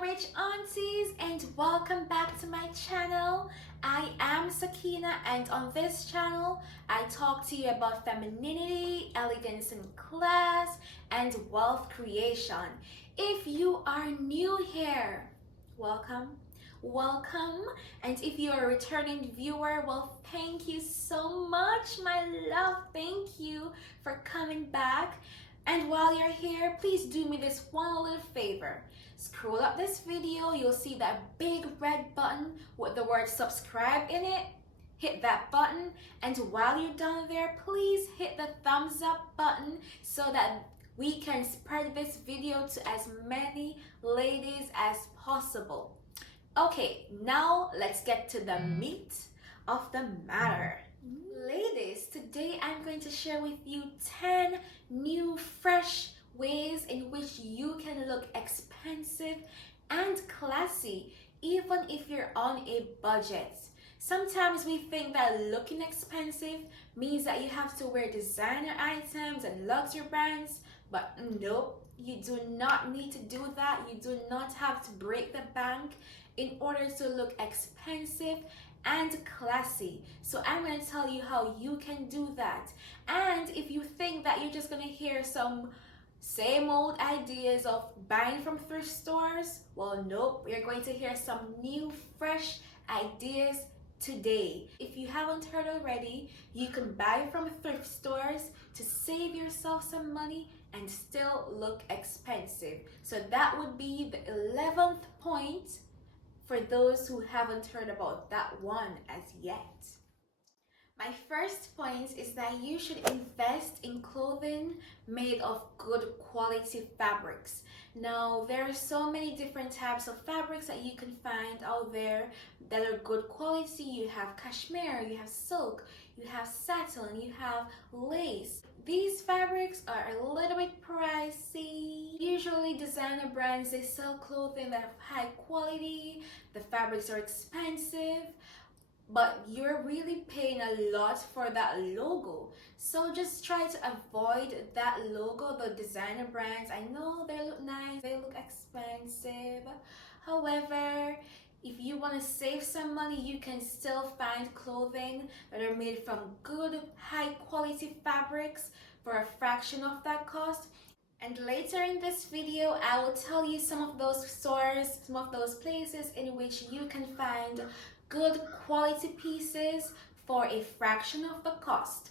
Rich Aunties, and welcome back to my channel. I am Sakina, and on this channel I talk to you about femininity, elegance and class, and wealth creation. If you are new here, welcome. And if you are a returning viewer, well, thank you so much, my love. Thank you for coming back. And while you're here, please do me this one little favor. Scroll up this video, you'll see that big red button with the word subscribe in it. Hit that button, and while you're done there, please hit the thumbs up button so that we can spread this video to as many ladies as possible. Okay, now let's get to the meat of the matter. Ladies, today I'm going to share with you 10 new fresh ways in which you can look expensive and classy even if you're on a budget. Sometimes we think that looking expensive means that you have to wear designer items and luxury brands, but nope, you do not need to do that. You do not have to break the bank in order to look expensive and classy. So I'm going to tell you how you can do that. And if you think that you're just going to hear some same old ideas of buying from thrift stores, well, nope, you're going to hear some new fresh ideas today. If you haven't heard already, you can buy from thrift stores to save yourself some money and still look expensive. So that would be the 11th point for those who haven't heard about that one as yet. My first point is that you should invest in clothing made of good quality fabrics. Now, there are so many different types of fabrics that you can find out there that are good quality. You have cashmere, you have silk, you have satin, you have lace. These fabrics are a little bit pricey. Usually designer brands, they sell clothing that have high quality. The fabrics are expensive, but you're really paying a lot for that logo. So just try to avoid that logo. The designer brands, I know they look nice, they look expensive. However, if you want to save some money, you can still find clothing that are made from good, high quality fabrics for a fraction of that cost. And later in this video, I will tell you some of those stores, some of those places in which you can find good quality pieces for a fraction of the cost.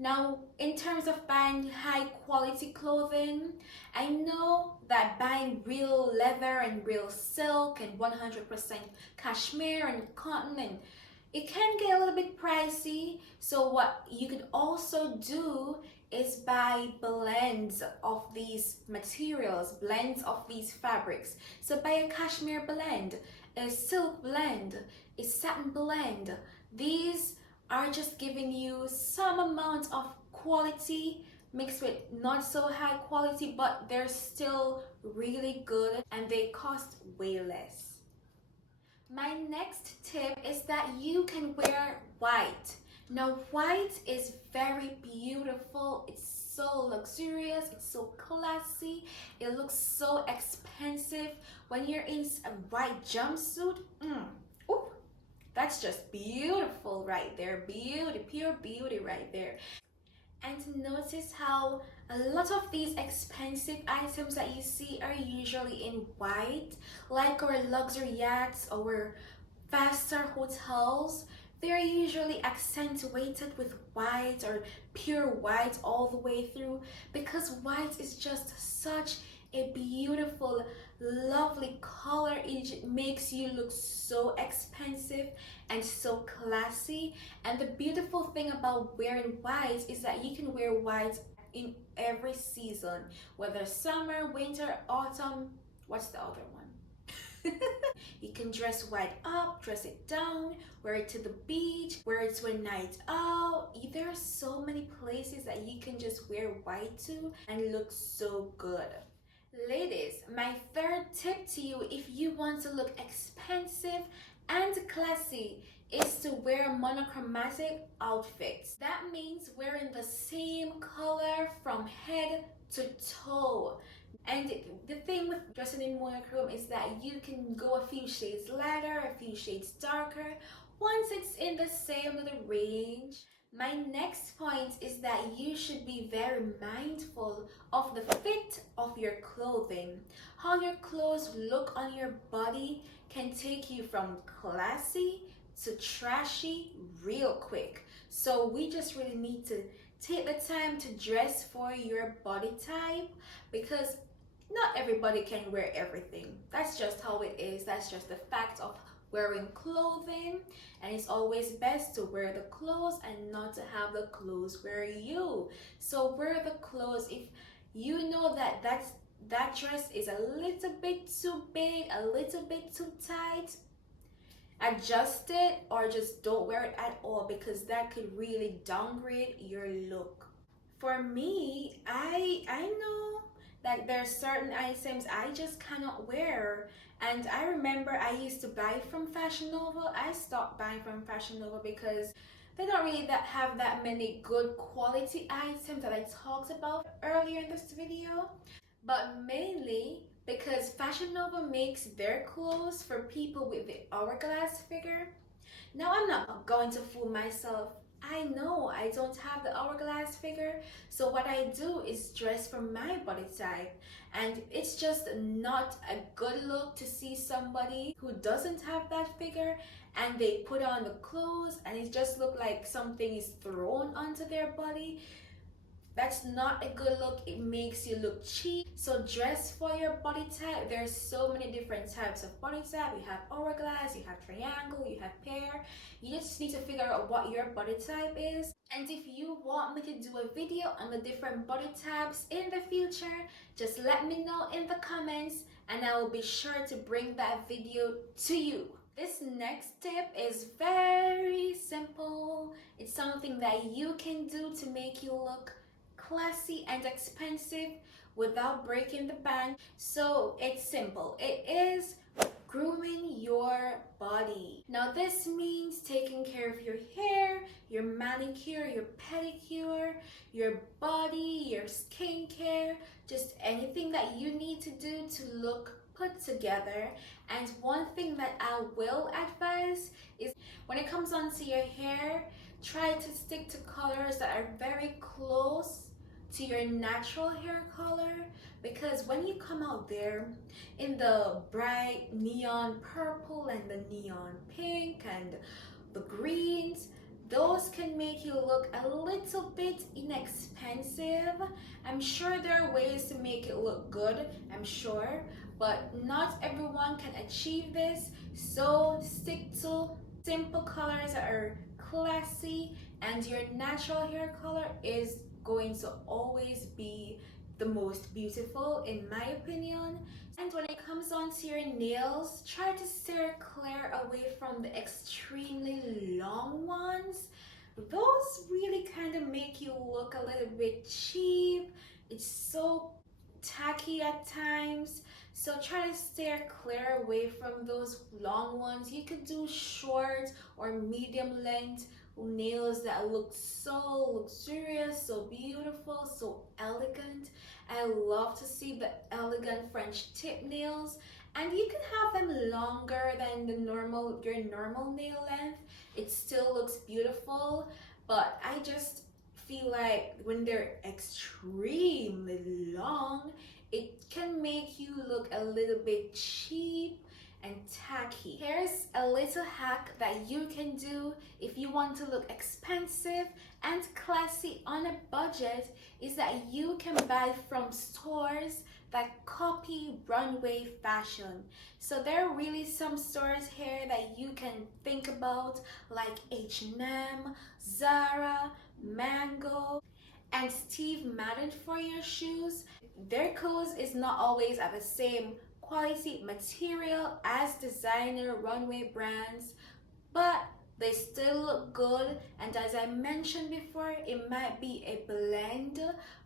Now, in terms of buying high quality clothing, I know that buying real leather and real silk and 100% cashmere and cotton, and it can get a little bit pricey. So what you could also do is buy blends of these materials, blends of these fabrics. So buy a cashmere blend, a silk blend, a satin blend. These are just giving you some amount of quality mixed with not so high quality, but they're still really good and they cost way less. My next tip is that you can wear white. Now, white is very beautiful. It's so luxurious, it's so classy, it looks so expensive. When you're in a white jumpsuit, ooh, that's just beautiful right there. Beauty, pure beauty right there. And notice how a lot of these expensive items that you see are usually in white, like our luxury yachts or five-star hotels. They're usually accentuated with white or pure white all the way through, because white is just such a beautiful, lovely color. It makes you look so expensive and so classy. And the beautiful thing about wearing white is that you can wear white in every season, whether summer, winter, autumn. What's the other one? You can dress white up, dress it down, wear it to the beach, wear it to a night out. There are so many places that you can just wear white to and look so good. Ladies, my third tip to you, if you want to look expensive and classy, is to wear monochromatic outfits. That means wearing the same color from head to toe. And the thing with dressing in monochrome is that you can go a few shades lighter, a few shades darker, once it's in the same little range. My next point is that you should be very mindful of the fit of your clothing. How your clothes look on your body can take you from classy to trashy real quick. So we just really need to take the time to dress for your body type, because not everybody can wear everything. That's just how it is. That's just the fact of wearing clothing, and it's always best to wear the clothes and not to have the clothes wear you. So wear the clothes. If you know that that dress is a little bit too big, a little bit too tight, adjust it or just don't wear it at all, because that could really downgrade your look. For me, I know that there are certain items I just cannot wear. And I remember I used to buy from Fashion Nova. I stopped buying from Fashion Nova because they don't really have that many good quality items that I talked about earlier in this video. But mainly because Fashion Nova makes their clothes for people with the hourglass figure. Now, I'm not going to fool myself. I know I don't have the hourglass figure, so what I do is dress for my body type. And it's just not a good look to see somebody who doesn't have that figure and they put on the clothes and it just look like something is thrown onto their body. That's not a good look. It makes you look cheap. So dress for your body type. There's so many different types of body type. You have hourglass, you have triangle, you have pear. You just need to figure out what your body type is. And if you want me to do a video on the different body types in the future, just let me know in the comments and I will be sure to bring that video to you. This next tip is very simple. It's something that you can do to make you look classy and expensive without breaking the bank. So it's simple. It is grooming your body. Now this means taking care of your hair, your manicure, your pedicure, your body, your skincare, just anything that you need to do to look put together. And one thing that I will advise is when it comes onto your hair, try to stick to colors that are very close to your natural hair color, because when you come out there in the bright neon purple and the neon pink and the greens, those can make you look a little bit inexpensive. I'm sure there are ways to make it look good, I'm sure, but not everyone can achieve this. So stick to simple colors that are classy, and your natural hair color is going to always be the most beautiful in my opinion. And when it comes on to your nails, try to steer clear away from the extremely long ones. Those really kind of make you look a little bit cheap. It's so tacky at times. So try to steer clear away from those long ones. You could do short or medium length nails that look so luxurious, so beautiful, so elegant. I love to see the elegant French tip nails, and you can have them longer than your normal nail length. It still looks beautiful, but I just feel like when they're extremely long, it can make you look a little bit cheap and tacky. Here's a little hack that you can do if you want to look expensive and classy on a budget, is that you can buy from stores that copy runway fashion. So there are really some stores here that you can think about, like H&M, Zara, Mango, and Steve Madden for your shoes. Their clothes is not always at the same quality material as designer runway brands, but they still look good. And as I mentioned before, it might be a blend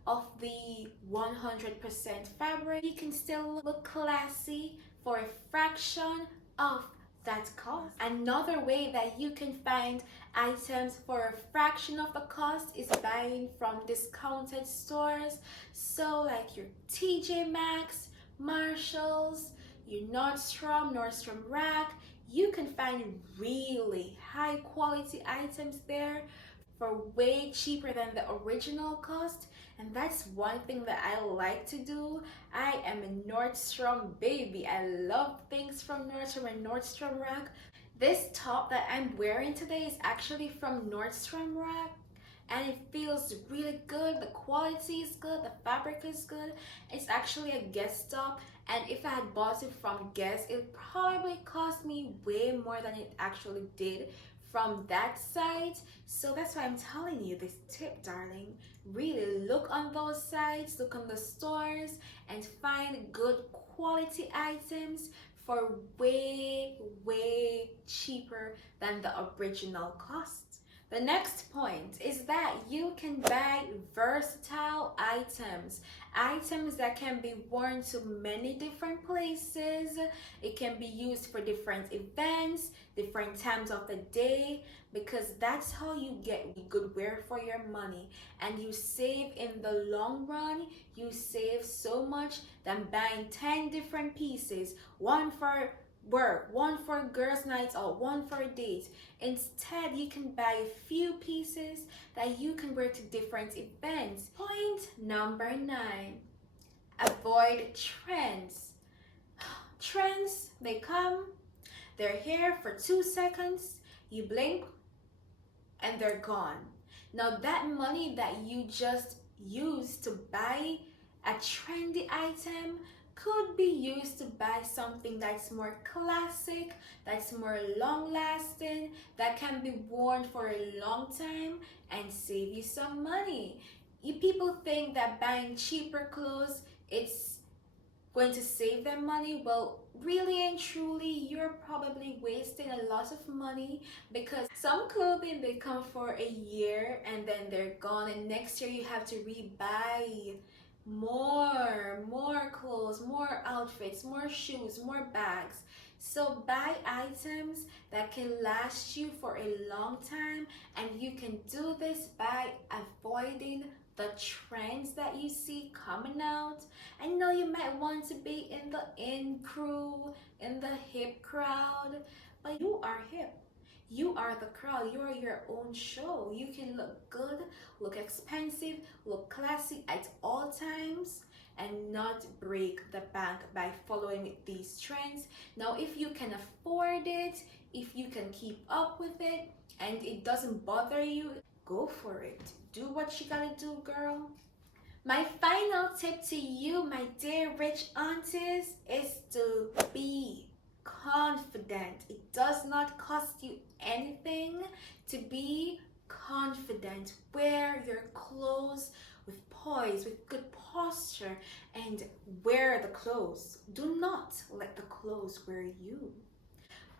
of the 100% fabric. You can still look classy for a fraction of that cost. Another way that you can find items for a fraction of the cost is buying from discounted stores. So like your TJ Maxx, Marshalls, your Nordstrom Rack, you can find really high quality items there for way cheaper than the original cost. And that's one thing that I like to do. I am a Nordstrom baby. I love things from Nordstrom and Nordstrom Rack. This top that I'm wearing today is actually from Nordstrom Rack, and it feels really good. The quality is good, the fabric is good. It's actually a Guess top, and if I had bought it from Guess, it probably cost me way more than it actually did from that site. So that's why I'm telling you this tip, darling. Really look on those sites, look on the stores, and find good quality items for way cheaper than the original cost. The next point is that you can buy versatile items. Items that can be worn to many different places. It can be used for different events, different times of the day, because that's how you get good wear for your money. And you save in the long run. You save so much than buying 10 different pieces, one for work, one for girls' nights out, one for a date. Instead, you can buy a few pieces that you can wear to different events. Point number 9, avoid trends. Trends, they come, they're here for 2 seconds, you blink, and they're gone. Now that money that you just used to buy a trendy item could be used to buy something that's more classic, that's more long lasting, that can be worn for a long time and save you some money. People think that buying cheaper clothes, it's going to save them money. Well, really and truly, you're probably wasting a lot of money, because some clothing, they come for a year and then they're gone, and next year you have to rebuy more clothes, more outfits, more shoes, more bags. So buy items that can last you for a long time, and you can do this by avoiding the trends that you see coming out. I know you might want to be in the in crew, in the hip crowd, but you are hip. You are the crowd. You are your own show. You can look good, look expensive, look classy at all times, and not break the bank by following these trends. Now, if you can afford it, if you can keep up with it, and it doesn't bother you, go for it. Do what you gotta do, girl. My final tip to you, my dear rich aunties, is to be confident. It does not cost you anything to be confident. Wear your clothes with poise, with good posture, and wear the clothes. Do not let the clothes wear you.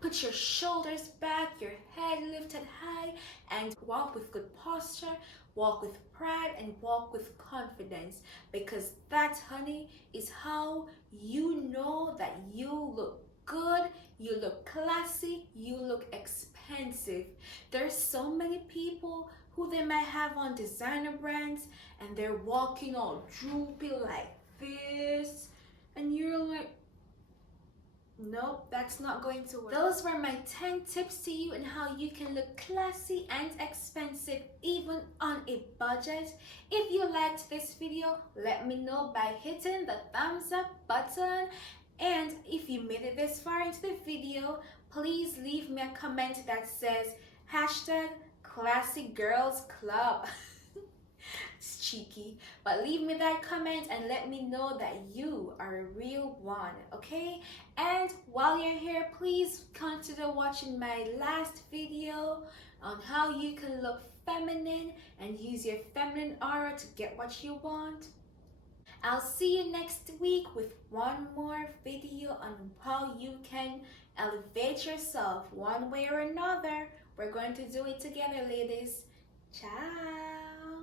Put your shoulders back, your head lifted high, and walk with good posture, walk with pride, and walk with confidence. Because that, honey, is how you know that you look good, you look classy, you look expensive. There's so many people who they might have on designer brands, and they're walking all droopy like this, and you're like, nope, that's not going to work. Those were my 10 tips to you on how you can look classy and expensive even on a budget. If you liked this video, let me know by hitting the thumbs up button. And if you made it this far into the video, please leave me a comment that says hashtag Classy Girls Club. It's cheeky, but leave me that comment and let me know that you are a real one, okay? And while you're here, please consider watching my last video on how you can look feminine and use your feminine aura to get what you want. I'll see you next week with one more video on how you can elevate yourself one way or another. We're going to do it together, ladies. Ciao.